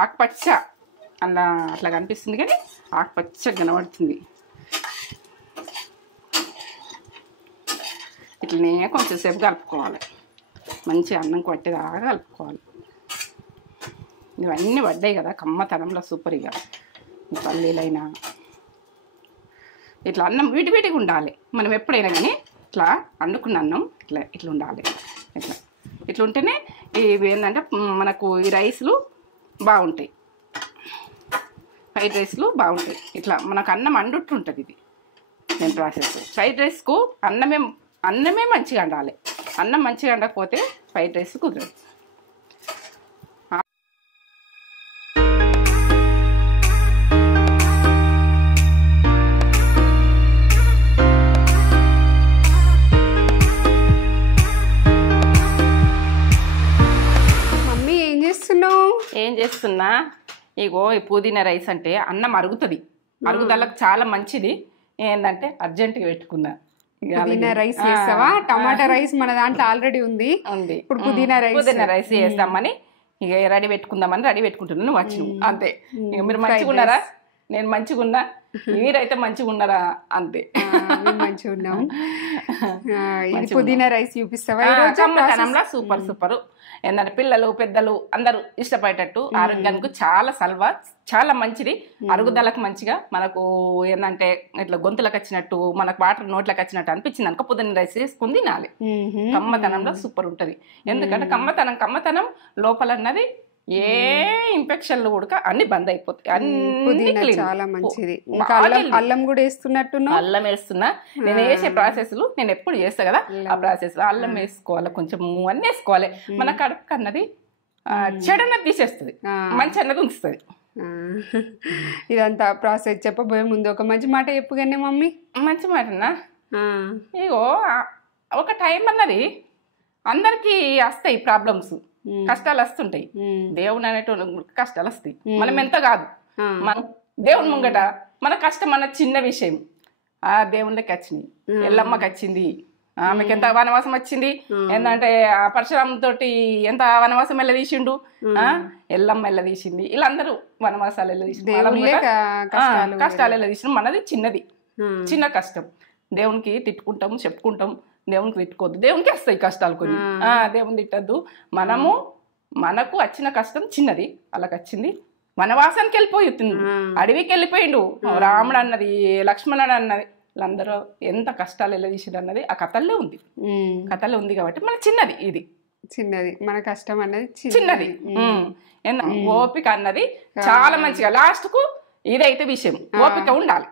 ఆకుపచ్చ అలా అట్లా కనిపిస్తుంది కానీ ఆకుపచ్చ కనబడుతుంది. ఇట్లనే కొంచెం సేపు కలుపుకోవాలి, మంచిగా అన్నం పట్టేదాకా కలుపుకోవాలి. ఇవన్నీ పడ్డాయి కదా కమ్మతనంలో సూపర్. ఇక పల్లీలైనా ఇట్లా అన్నం వీటిగా ఉండాలి. మనం ఎప్పుడైనా కానీ ఇట్లా వండుకున్న అన్నం ఇట్లా ఉండాలి. ఇట్లా ఉంటేనే ఇవి ఏంటంటే మనకు ఈ రైస్లు బాగుంటాయి, ఫ్రైడ్ రైస్లు బాగుంటాయి. ఇట్లా మనకు అన్నం వండుతుంటుంది ఇది నేను ప్రాసెస్. ఫ్రైడ్ రైస్కు అన్నమే మంచిగా వండాలి. అన్నం మంచిగా వండకపోతే ఫ్రైడ్ రైస్ కుదరదు. ఏం చేస్తున్నా, ఇగో ఈ పుదీనా రైస్ అంటే అన్నం అరుగుతుంది, అరుగుదలకు చాలా మంచిది. ఏంటంటే అర్జెంటుగా పెట్టుకున్నా. పుదీనా రైస్ చేస్తావా? టమాటా రైస్ మన దాంట్లో ఆల్రెడీ ఉంది. ఇప్పుడు పుదీనా రైస్ చేస్తామని ఇక రెడీ పెట్టుకుంటున్నాను. నువ్వు వచ్చినావు అంతే. ఇక మీరు మంచిగా ఉన్నారా? నేను మంచిగా ఉన్నా, మీరైతే మంచిగా ఉన్నారా? అంతే, మంచిగా ఉన్నాం. పుదీనా రైస్ చూపిస్తావా? కమ్మతనంలో సూపర్. ఏంటంటే పిల్లలు పెద్దలు అందరూ ఇష్టపడేటట్టు, ఆరోగ్యానికి చాలా మంచిది, అరుగుదలకు మంచిగా. మనకు ఏంటంటే ఇట్లా గొంతులకు వచ్చినట్టు, మనకు వాటర్ నోట్లకు వచ్చినట్టు అనిపించింది అనుకో పుదీనా రైస్ వేసుకుని తినాలి. కమ్మతనంలో సూపర్ ఉంటుంది. ఎందుకంటే కమ్మతనం లోపల అన్నది ఏ ఇన్ఫెక్షన్లు కూడా అన్ని బంద్ అయిపోతాయి. అన్ని చాలా మంచిది. అల్లం కూడా వేస్తున్నట్టున్నా? అల్లం వేస్తున్నా. నేను వేసే ప్రాసెస్లు నేను ఎప్పుడు చేస్తా కదా, ఆ ప్రాసెస్ లో అల్లం వేసుకోవాలి, కొంచెం అన్నీ వేసుకోవాలి. మన కడుపుకి అన్నది చెడు అన్నది తీసేస్తుంది, మంచి అన్నది ఉంచుతుంది. ఇదంతా ప్రాసెస్ చెప్పబోయే ముందు ఒక మంచి మాట చెప్పుగానే మమ్మీ. మంచి మాటనా? ఇగో ఒక టైం అన్నది అందరికి వస్తాయి, ప్రాబ్లమ్స్ కష్టాలు వస్తుంటాయి. దేవుని అనేటువంటి కష్టాలు వస్తాయి. మనం ఎంత కాదు, మనం దేవుని ముంగట మన కష్టం అన్న చిన్న విషయం. ఆ దేవుళ్ళకి వచ్చినాయి. ఎల్లమ్మకి వచ్చింది, ఆమెకి ఎంత వనవాసం వచ్చింది. ఏంటంటే ఆ పరశురాముతోటి ఎంత వనవాసం వెళ్ళదీసిండు, ఎల్లమ్మ వెళ్ళదీసింది. వీళ్ళందరూ వనవాసాలు వెళ్ళదీసిండు, కష్టాలు వెళ్ళదీసిండు. మనది చిన్న కష్టం. దేవునికి తిట్టుకుంటాము, చెప్పుకుంటాం. దేవునికి తిట్టుకోవద్దు, దేవునికి వస్తాయి కష్టాలు కొన్ని. దేవుని తిట్టద్దు. మనకు వచ్చిన కష్టం చిన్నది, వాళ్ళకి వచ్చింది వనవాసానికి వెళ్ళిపోతుంది, అడవికి వెళ్ళిపోయిండు. రాముడు అన్నది, లక్ష్మణుడు అన్నది, వీళ్ళందరూ ఎంత కష్టాలు వెళ్ళదీసిండు అన్నది ఆ కథల్లో ఉంది. కాబట్టి మన చిన్నది మన కష్టం అన్నది చిన్నది. ఓపిక అన్నది చాలా మంచిగా. లాస్ట్ కు ఇదైతే విషయం, ఓపిక ఉండాలి.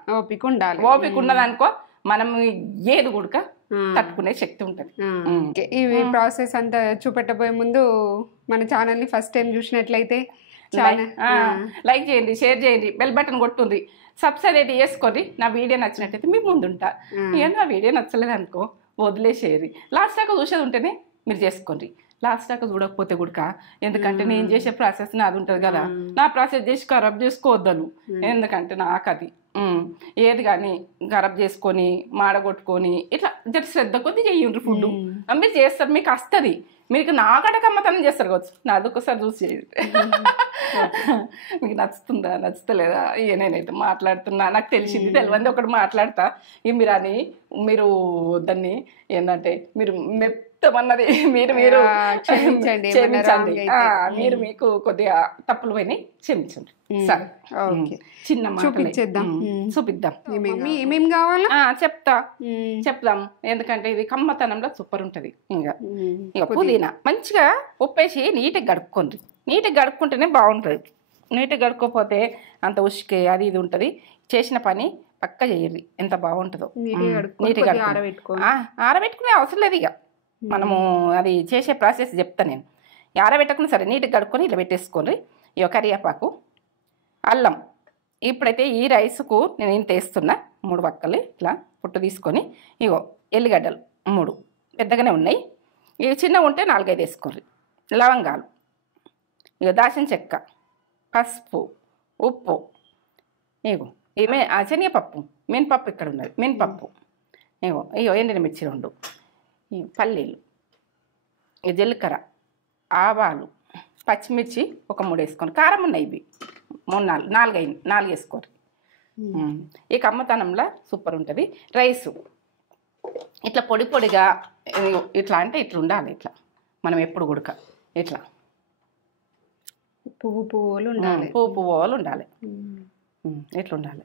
ఓపిక ఉన్నదనుకో మనం ఏది కూడా తట్టుకునే శక్తి ఉంటుంది. ఈ ప్రాసెస్ అంతా చూపెట్టబోయే ముందు మన ఛానల్ ని ఫస్ట్ టైం చూసినట్లయితే లైక్ చేయండి, షేర్ చేయండి, బెల్ బటన్ కొట్టుండ్రి, సబ్స్క్రైబ్ అయితే చేసుకోండి. నా వీడియో నచ్చినట్టయితే మీ ముందుంటా. నా వీడియో నచ్చలేదు అనుకో వదిలేసేది. లాస్ట్ దాకా చూసేది ఉంటేనే మీరు చేసుకోండి. లాస్ట్ దాకా చూడకపోతే కూడా, ఎందుకంటే నేను చేసే ప్రాసెస్ నాది ఉంటుంది కదా, నా ప్రాసెస్ చేసి ఖరాబ్ చేసుకోవద్దను. ఎందుకంటే నాకు అది ఏది కానీ ఖరాబ్ చేసుకొని మాడగొట్టుకొని ఇట్లా శ్రద్ధ కొద్ది చెయ్యండి. ఫుడ్ మీరు చేస్తారు, మీకు వస్తుంది. మీకు నాకట కమ్మతనం చేస్తారు కావచ్చు, నాదొకసారి చూసి చేయండి. మీకు నచ్చుతుందా నచ్చుతలేదా? నేనైతే మాట్లాడుతున్నా, నాకు తెలిసింది తెలియంది ఒకటి మాట్లాడతా. మీరు దాన్ని ఏంటంటే మీరు మెత్తమన్నది మీరు క్షమించండి. మీరు మీకు కొద్దిగా తప్పులు పోయినాయి, క్షమించండి. సరే, చిన్న చూపిద్దాం. ఏమేమి కావాలా చెప్దాం. ఎందుకంటే ఇది కమ్మతనంలో సూపర్ ఉంటుంది. ఇక పుదీనా మంచిగా ఉప్పేసి నీట్గా గడుపుకోండి. నీట్గా గడుపుకుంటేనే బాగుంటుంది. నీట్గా గడుపుకోకపోతే అంత ఉసుకే అది ఇది ఉంటుంది. చేసిన పని పక్క చేయండి, ఎంత బాగుంటుందో. నీట్గా ఆరబెట్టుకునే అవసరం లేదు. ఇక మనము అది చేసే ప్రాసెస్ చెప్తా నేను. ఆరబెట్టకుండా సరే నీట్గా గడుపుకొని ఇలా పెట్టేసుకోండి. ఇక కరివేపాకు, అల్లం. ఇప్పుడైతే ఈ రైస్కు నేను ఇంత వేస్తున్నా. 3 వక్కలు ఇట్లా పుట్టు తీసుకొని, ఇగో ఎల్లిగడ్డలు 3 పెద్దగానే ఉన్నాయి. ఇవి చిన్నగా ఉంటే 4-5 వేసుకోండి. లవంగాలు, ఇక దాల్చిన చెక్క, పసుపు, ఉప్పు, ఇగో ఏమే శనగపప్పు, మినపప్పు ఇక్కడ ఉన్నది, మినపప్పు, ఇగో ఎండినమిర్చి 2, పల్లీలు, జీలకర్ర, ఆవాలు, పచ్చిమిర్చి ఒక 3 వేసుకోండి. కారం ఉన్నాయి ఇవి 3 4 4 వేసుకోండి. ఈ కమ్మతనంలో సూపర్ ఉంటుంది. రైసు ఇట్లా పొడి పొడిగా ఇట్లా అంటే ఇట్లా ఉండాలి. ఇట్లా మనం ఎప్పుడు గుడక ఇట్లా పువ్వులు ఉండాలి. పువ్వులు ఉండాలి. ఇట్లా ఉండాలి.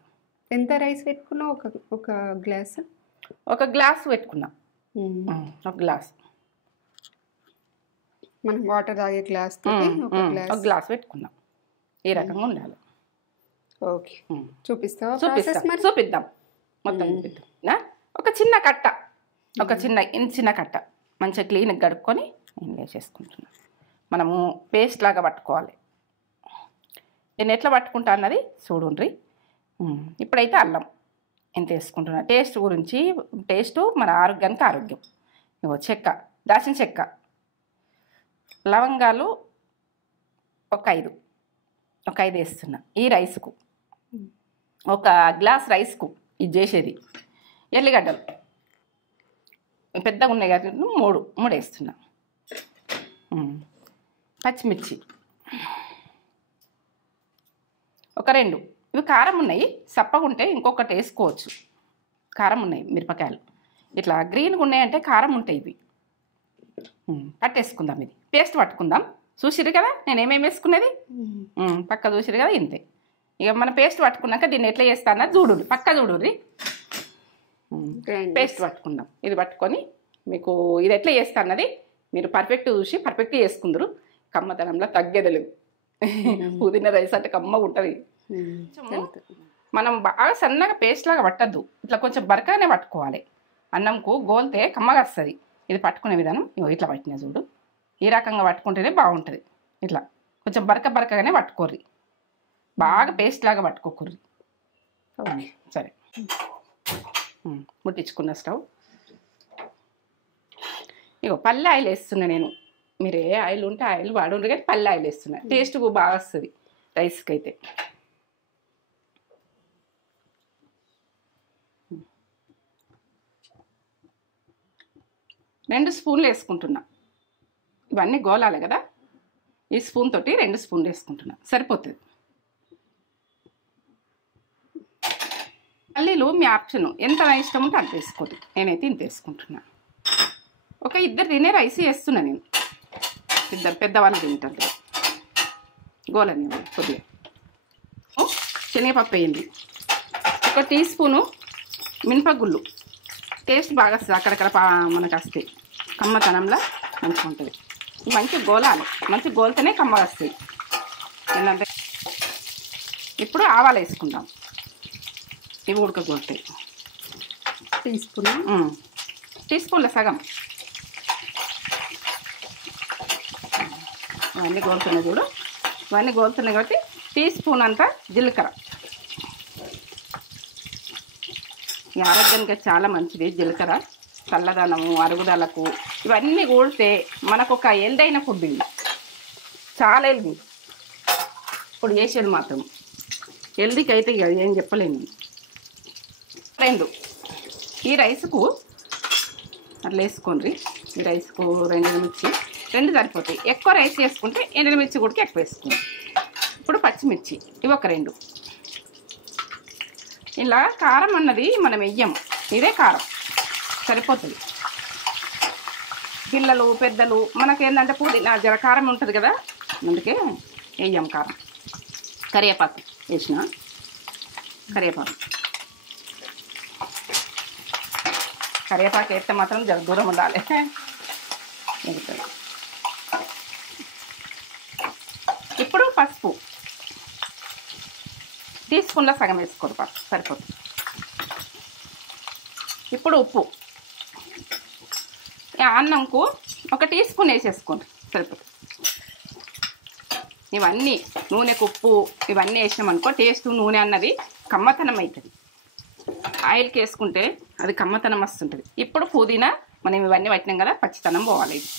ఎంత రైస్ పెట్టుకున్నా ఒక గ్లాస్ పెట్టుకున్నాం. ఒక గ్లాస్ మనం వాటర్ తాగే గ్లాస్ ఒక గ్లాస్ పెట్టుకున్నాం. ఈ రకంగా ఉండాలి. ఓకే, చూపిద్దాం మొత్తం చూపిద్దాం. ఒక చిన్న కట్ట చిన్న కట్ట మంచిగా క్లీన్గా కడుక్కొని నేను వేసేసుకుంటున్నాను. మనము పేస్ట్ లాగా పట్టుకోవాలి. నేను ఎట్లా పట్టుకుంటా అన్నది చూడుండ్రి. ఇప్పుడైతే అల్లం ఎంత వేసుకుంటున్నా. టేస్ట్ మన ఆరోగ్యానికి ఆరోగ్యం. ఇగో చెక్క, దాచిన చెక్క, లవంగాలు ఒక 5 వేస్తున్నా. ఈ రైస్కు ఒక గ్లాస్ రైస్కు ఇది చేసేది. ఎల్లిగడ్డలు పెద్దగా ఉన్నాయి కదా 3 వేస్తున్నా. పచ్చిమిర్చి ఒక 2. ఇవి కారం ఉన్నాయి. సప్పగా ఉంటే ఇంకొకటి వేసుకోవచ్చు. కారం ఉన్నాయి మిరపకాయలు. ఇట్లా గ్రీన్గా ఉన్నాయంటే కారం ఉంటాయి ఇవి. పట్టేసుకుందాం. ఇది పేస్ట్ పట్టుకుందాం. చూసిరు కదా నేను ఏమేమి వేసుకునేది. పక్క చూసిరు కదా ఇంతే. ఇక మన పేస్ట్ పట్టుకున్నాక దీన్ని ఎట్లా చేస్తానో చూడుర్రి. పక్క చూడుర్రి. పేస్ట్ పట్టుకుందాం. ఇది పట్టుకొని మీకు ఇది ఎట్లా చేస్తా అన్నది మీరు పర్ఫెక్ట్ చూసి పర్ఫెక్ట్గా చేసుకుందరు. కమ్మతనంలో తగ్గేదలేదు. పుదీనా రైస్ అంటే కమ్మగా ఉంటుంది. మనం బాగా సన్నగా పేస్ట్ లాగా పట్టద్దు. ఇట్లా కొంచెం బరకగానే పట్టుకోవాలి. అన్నంకు గోలితే కమ్మగా వస్తుంది. ఇది పట్టుకునే విధానం ఇట్లా పట్టినా చూడు. ఈ రకంగా పట్టుకుంటేనే బాగుంటుంది. ఇట్లా కొంచెం బరకగానే పట్టుకోర్రి. బాగా పేస్ట్ లాగా పట్టుకోకూర్రి. సరే, ముట్టించుకున్న స్టవ్. ఇగో పల్లి ఆయిల్ వేస్తున్నా నేను. మీరు ఏ ఆయిల్ ఉంటే ఆయిల్ వాడుండ్రు, కానీ పల్లి ఆయిల్ వేస్తున్నా. టేస్ట్ బాగా వస్తుంది రైస్కి అయితే. 2 స్పూన్లు వేసుకుంటున్నా. ఇవన్నీ గోలాలి కదా. ఈ స్పూన్ తోటి 2 స్పూన్లు వేసుకుంటున్నా, సరిపోతుంది. పల్లీలు మీ ఆప్షన్, ఎంత ఇష్టం ఉంటే అంత వేసుకోండి. నేనైతే ఇంత వేసుకుంటున్నా. ఒక 2 తినే రైస్ వేస్తున్నా నేను. 2 పెద్దవాళ్ళు తింటారు. గోలని కొద్దిగా శనగపప్పు వేయండి. 1 టీ స్పూను మినపగుళ్ళు. టేస్ట్ బాగా వస్తుంది. అక్కడక్కడ మనకు వస్తాయి. కమ్మతనంలో మంచిగా ఉంటుంది. మంచిగా గోలాలి. మంచిగా గోలితేనే కమ్మగా వస్తాయి. ఏంటంటే ఇప్పుడు ఆవాలు వేసుకుందాం. ఇవి ఉడకగొలుతాయి. టీ స్పూన్ల సగం. ఇవన్నీ గోలుతున్నాయి చూడు. ఇవన్నీ గోలుతున్నాయి కాబట్టి టీ స్పూన్ అంతా జీలకర్ర. ఈ ఆరోగ్యానికి చాలా మంచిది జీలకర్ర. చల్లదనము, అరుగుదలకు ఇవన్నీ కూడితే మనకు ఒక హెల్దీ ఫుడ్. ఇది చాలా హెల్దీ. ఇప్పుడు చేసేది మాత్రం హెల్దీకి అయితే ఇక ఏం చెప్పలేను. 2 ఈ రైస్కు అట్లా వేసుకోండి. ఈ రైస్కు 2 ఎండుమిర్చి 2 సరిపోతాయి. ఎక్కువ రైస్ వేసుకుంటే ఎండుమిర్చి కూడా ఎక్కువ వేసుకోండి. ఇప్పుడు పచ్చిమిర్చి ఇవి ఒక 2. ఇలా కారం అన్నది మనం వెయ్యం. ఇదే కారం సరిపోతుంది. పిల్లలు పెద్దలు మనకేంటంటే పుదీనా జర కారం ఉంటుంది కదా, అందుకే వేయం కారం. కరివేపాకు వేసిన. కరివేపాకు వేస్తే మాత్రం జర దూరం ఉండాలి. ఇప్పుడు పసుపు టీ స్పూన్లో సగం వేసుకోరు, సరిపోతుంది. ఇప్పుడు ఉప్పు అన్నంకు 1 టీ స్పూన్ వేసేసుకోండి, సరిపోతుంది. ఇవన్నీ నూనెకు ఉప్పు ఇవన్నీ వేసినామనుకో టేస్ట్ నూనె అన్నది కమ్మతనం అవుతుంది. ఆయిల్కి వేసుకుంటే అది కమ్మతనం వస్తుంటుంది. ఇప్పుడు పుదీనా మనం ఇవన్నీ పట్టినాం కదా, పచ్చితనం పోవాలి. ఇది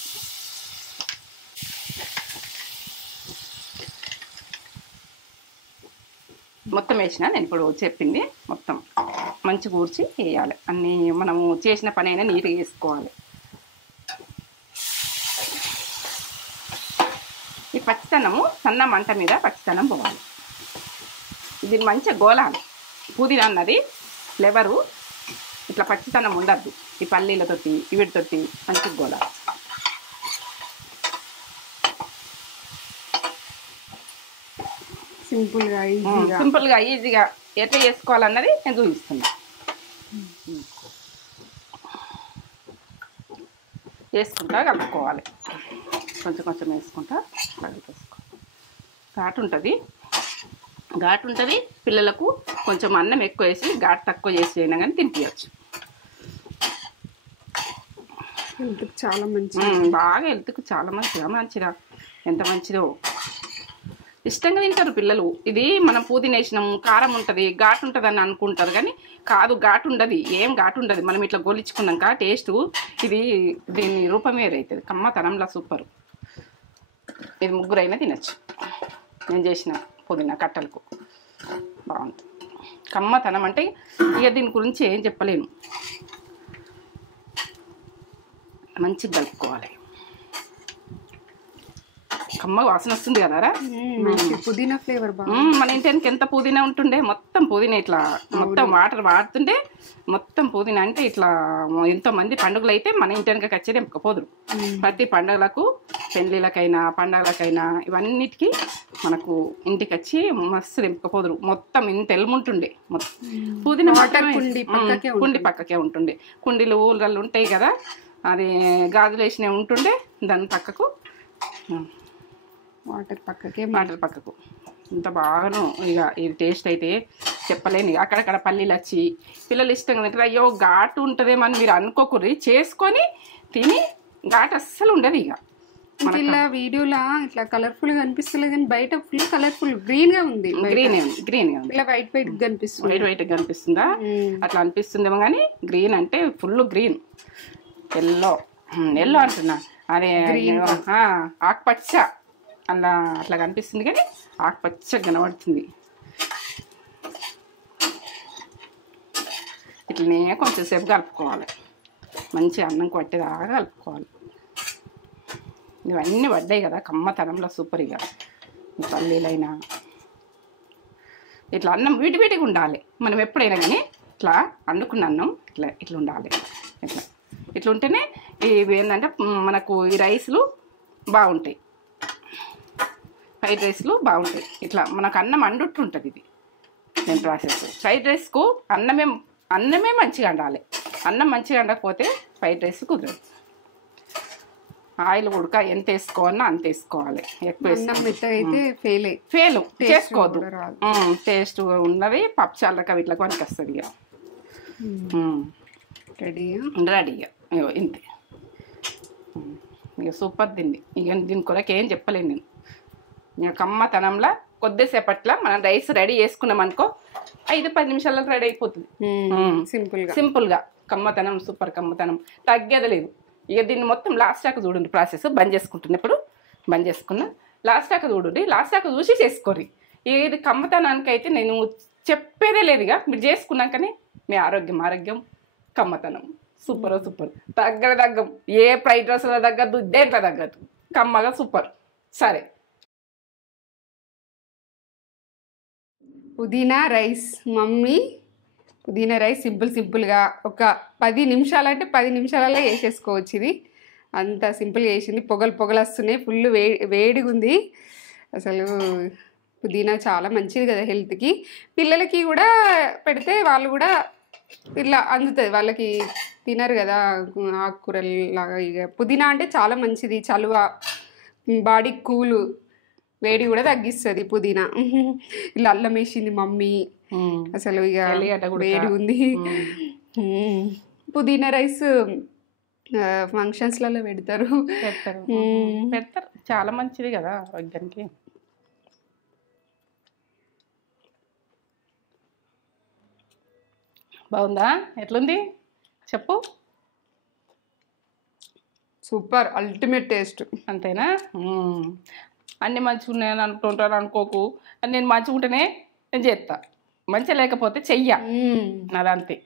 మొత్తం వేసిన నేను ఇప్పుడు చెప్పింది మొత్తం మంచి కూర్చి వేయాలి. అన్నీ మనము చేసిన పని అయినా నీట్గా వేసుకోవాలి. ఈ పచ్చితనం పచ్చితనము సన్న మంట మీద పచ్చితనం పోవాలి. దీన్ని మంచిగా గోలాలి. పుదీనా అన్నది ఫ్లేవరు ఇట్లా పచ్చితనం ఉండద్దు. ఈ పల్లీలతోటి వీటితోటి మంచిగా గోలాలి. సింపుల్గా ఈజీగా ఎట్లా చేసుకోవాలన్నది నేను చూపిస్తున్నా. వేసుకుంటా కలుపుకోవాలి. కొంచెం కొంచెం వేసుకుంటా కలిపేసుకోవాలి. ఘాటు ఉంటుంది. పిల్లలకు కొంచెం అన్నం ఎక్కువ వేసి ఘాటు తక్కువ చేసి అయినా కానీ తినిపించచ్చు. హెల్త్కి చాలా మంచిది. బాగా హెల్త్కి చాలా మంచిదా ఎంత మంచిదో ఇష్టంగా తింటారు పిల్లలు. ఇది మనం పుదీనా వేసినాం, కారం ఉంటుంది, ఘాటు ఉంటుంది అని అనుకుంటారు, కానీ కాదు, ఘాటు ఉండదు, ఏం ఘాటు ఉండదు. మనం ఇట్లా గోలించుకున్నాక టేస్ట్ ఇది దీని రూపం వేరైతుంది. కమ్మతనంలా సూపరు. ఇది ముగ్గురైనా తినచ్చు. నేను చేసిన పుదీనా కట్టలకు బాగుంటుంది. కమ్మతనం అంటే ఇక దీని గురించి ఏం చెప్పలేను. మంచిగా కలుపుకోవాలి. కమ్మ వాసన వస్తుంది కదారా, పుదీనా ఫ్లేవర్. మన ఇంటికి ఎంత పుదీనా ఉంటుండే, మొత్తం పుదీనా ఇట్లా మొత్తం వాటర్ వాడుతుండే, మొత్తం పుదీనా అంటే ఇట్లా ఎంతో మంది పండుగలు అయితే మన ఇంటికి వచ్చేది ఎంపకపోదురు. ప్రతి పండుగలకు, పెళ్ళిళ్ళకైనా పండుగలకైనా ఇవన్నిటికీ మనకు ఇంటికి వచ్చి మస్తు ఎంపకపోదురు. మొత్తం ఇంత ఎల్ముంటుండే. పుదీనా కుండి పక్కకే ఉంటుండే. కుండీలు ఊళ్ళల్లో ఉంటాయి కదా, అది గాజులు వేసినవి ఉంటుండే. దాని పక్కకు వాటర్ పక్కకు ఇంత బాగాను. ఇక ఇది టేస్ట్ అయితే చెప్పలేని. అక్కడక్కడ పల్లీలు వచ్చి పిల్లలు ఇష్టంగా తింటారు. అయ్యో ఘాటు ఉంటుందేమని మీరు అనుకోకూరి, చేసుకొని తిని ఘాటు అస్సలు ఉండదు. ఇక ఇలా వీడియోలా ఇట్లా కలర్ఫుల్ గా అనిపిస్తలేదు, కానీ బయట ఫుల్ కలర్ఫుల్ గ్రీన్ గా ఉంది. గ్రీన్ గా ఇలా వైట్ కనిపిస్తుంది. వైట్ కనిపిస్తుందా? అట్లా అనిపిస్తుందేమో, కానీ గ్రీన్ అంటే ఫుల్ గ్రీన్. ఎల్లో అంటున్నా, అదే ఆకుపచ్చ అట్లా కనిపిస్తుంది, కానీ ఆకుపచ్చ కనబడుతుంది. ఇట్లనే కొంచెం సేపు కలుపుకోవాలి. మంచి అన్నం కొట్టేదాకా కలుపుకోవాలి. ఇవన్నీ పడ్డాయి కదా కమ్మతనంలో సూపర్. ఇక పల్లీలైనా ఇట్లా అన్నం వీటిగా ఉండాలి. మనం ఎప్పుడైనా కానీ ఇట్లా వండుకున్న అన్నం ఇట్లా ఉండాలి. ఇట్లా ఉంటేనే ఇవి ఏంటంటే మనకు ఈ రైస్లు బాగుంటాయి, ఫ్రైడ్ రైస్లు బాగుంటాయి. ఇట్లా మనకు అన్నం వండుతుంటుంది. ఇది నేను ప్రాసెస్. ఫ్రైడ్ రైస్కు అన్నమే మంచిగా వండాలి. అన్నం మంచిగా వండకపోతే ఫ్రైడ్ రైస్ కుదరదు. ఆయిల్ ఉడక ఎంత వేసుకోవాలన్నా అంత వేసుకోవాలి. ఎక్కువ అయితే ఫెయిల్ చేసుకోవద్దు. టేస్ట్ ఉన్నది పప్పుచారులకు వీటికి పనికి వస్తుంది. ఇక రెడీగా ఇంతే. ఇక సూపర్ తిండి. ఇక దీని కొరకు ఏం చెప్పలేను నేను. ఇక కమ్మతనంలో కొద్దిసేపట్లో మనం రైస్ రెడీ చేసుకున్నాం అనుకో, 5-10 నిమిషాల్లో రెడీ అయిపోతుంది. సింపుల్గా కమ్మతనం, సూపర్ కమ్మతనం, తగ్గేది లేదు. ఇక దీన్ని మొత్తం లాస్ట్ దాకా చూడండి. ప్రాసెస్ బంద్ చేసుకుంటున్నా. ఇప్పుడు బంద్ చేసుకున్నా. లాస్ట్ దాకా చూడండి. లాస్ట్ దాకా చూసి చేసుకోర్రి. ఇది కమ్మతనానికి అయితే నేను చెప్పేదే లేదు. ఇక మీరు చేసుకున్నాకనే మీ ఆరోగ్యం కమ్మతనం సూపర్. తగ్గం. ఏ ఫ్రైడ్ రైస్లో తగ్గద్దు, దేంట్లో తగ్గద్దు. కమ్మగా సూపర్. సరే, పుదీనా రైస్ మమ్మీ. పుదీనా రైస్ సింపుల్గా ఒక 10 నిమిషాలు అంటే 10 నిమిషాలలో వేసేసుకోవచ్చు. ఇది అంత సింపుల్గా వేసింది. పొగలు వస్తున్నాయి. ఫుల్ వేడిగా ఉంది. అసలు పుదీనా చాలా మంచిది కదా హెల్త్కి. పిల్లలకి కూడా పెడితే వాళ్ళు కూడా ఇట్లా అందుతుంది. వాళ్ళకి తినరు కదా ఆకుకూరలాగా. ఇక పుదీనా అంటే చాలా మంచిది. చలువ, బాడీ కూలు, వేడి కూడా తగ్గిస్తుంది పుదీనా. ఇలా అల్లం వేసింది మమ్మీ. అసలు ఇక వేడి ఉంది. పుదీనా రైస్ ఫంక్షన్స్లలో పెడతారు. చాలా మంచిది కదా ఆరోగ్యానికి. బాగుందా? ఎట్లుంది చెప్పు. Super, ultimate taste. అంతేనా? అన్నీ మంచిగా ఉన్నాయని అనుకుంటాను అనుకోకు. నేను మంచిగా ఉంటేనే నేను చేస్తా, మంచిగా లేకపోతే చెయ్య. అదంతే.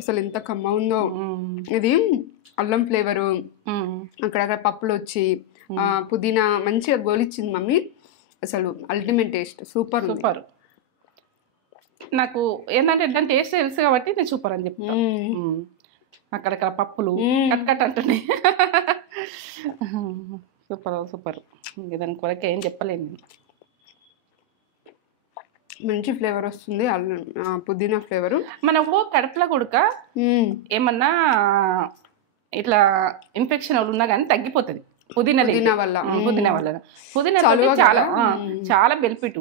అసలు ఎంత కమ్మ ఉందో. ఇది అల్లం ఫ్లేవరు, అక్కడక్కడ పప్పులు వచ్చి పుదీనా మంచిగా గోలిచ్చింది మమ్మీ. అసలు అల్టిమేట్ టేస్ట్, సూపర్ సూపర్. నాకు ఏంటంటే దాని టేస్ట్ తెలుసు కాబట్టి నేను సూపర్ అని చెప్తాను. అక్కడక్కడ పప్పులు కట్ అంటున్నాయి. Super super. దాని కొరకే ఏం చెప్పలేను. మంచి ఫ్లేవర్ వస్తుంది, పుదీనా ఫ్లేవరు. మనకు కడుపులో కొడుక ఏమన్నా ఇట్లా ఇన్ఫెక్షన్ ఉన్నా కానీ తగ్గిపోతుంది పుదీనా వల్ల. పుదీనా చాలా చాలా బెనిఫిట్.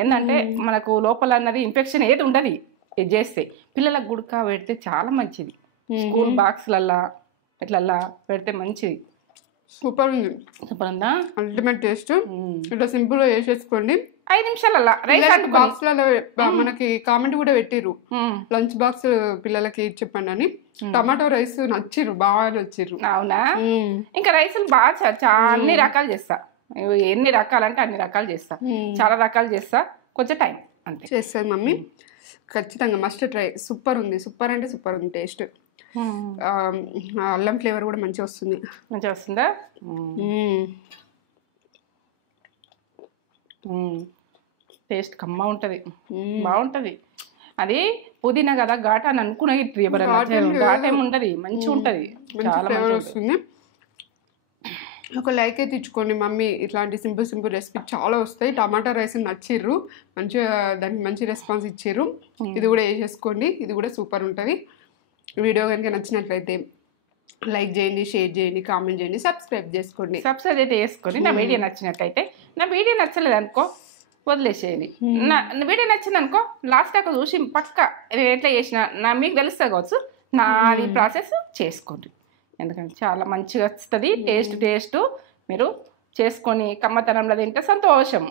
ఏంటంటే మనకు లోపల అన్నది ఇన్ఫెక్షన్ ఏది ఉండదు. ఇది చేస్తే పిల్లలకు గుడక పెడితే చాలా మంచిది. స్కూల్ బాక్స్లల్లా ఇట్లల్లా పెడితే మంచిది. సూపర్ ఉంది. సూపర్ ఉందా? Ultimate taste. ఇట్లా సింపుల్ గా చేసేసుకోండి 5 నిమిషాలల్లా. బాక్స్లలో మనకి కామెంట్ కూడా పెట్టిర్రు, లంచ్ బాక్స్ పిల్లలకి చెప్పండి అని. టమాటో రైస్ నచ్చిర్రు, బాగా నచ్చిర్రు. అవునా? ఇంకా రైసులు బాగా అన్ని రకాలు చేస్తా. ఎన్ని రకాలంటే అన్ని రకాలు చేస్తా, చాలా రకాలు చేస్తా. కొంచెం టైం అంతే. చేస్తాను మమ్మీ, ఖచ్చితంగా మస్ట్ ట్రై. సూపర్ ఉంది, సూపర్ అంటే సూపర్ ఉంది టేస్ట్. అల్లం ఫ్లేవర్ కూడా మంచిగా వస్తుంది. మంచిగా వస్తుందా? టేస్ట్ కమ్మ ఉంటుంది, బాగుంటుంది. అది పుదీనా కదా ఘాట్ అని అనుకునే ఘాట్ ఏమి ఉండదు, మంచిగా ఉంటుంది, చాలా ఫ్లేవర్ వస్తుంది. ఒక లైక్ అయితే ఇచ్చుకోండి మమ్మీ. ఇట్లాంటి సింపుల్ రెసిపీ చాలా వస్తాయి. టమాటా రైస్ నచ్చిర్రు, మంచిగా దానికి మంచి రెస్పాన్స్ ఇచ్చిర్రు. ఇది కూడా వేసేసుకోండి, ఇది కూడా సూపర్ ఉంటుంది. వీడియో కనుక నచ్చినట్లయితే లైక్ చేయండి, షేర్ చేయండి, కామెంట్ చేయండి, సబ్స్క్రైబ్ చేసుకోండి. సబ్స్క్రైబ్ అయితే చేసుకొని నా వీడియో నచ్చినట్టయితే, నా వీడియో నచ్చలేదు అనుకో వదిలేసేయండి. నా వీడియో నచ్చింది అనుకో లాస్ట్ దాకా చూసి పక్క ఎట్లా చేసిన మీకు తెలుస్తుంది కావచ్చు. నాది ప్రాసెస్ చేసుకోండి, ఎందుకంటే చాలా మంచిగా వస్తుంది. టేస్ట్ మీరు చేసుకొని కమ్మతనంలో తింటే సంతోషం.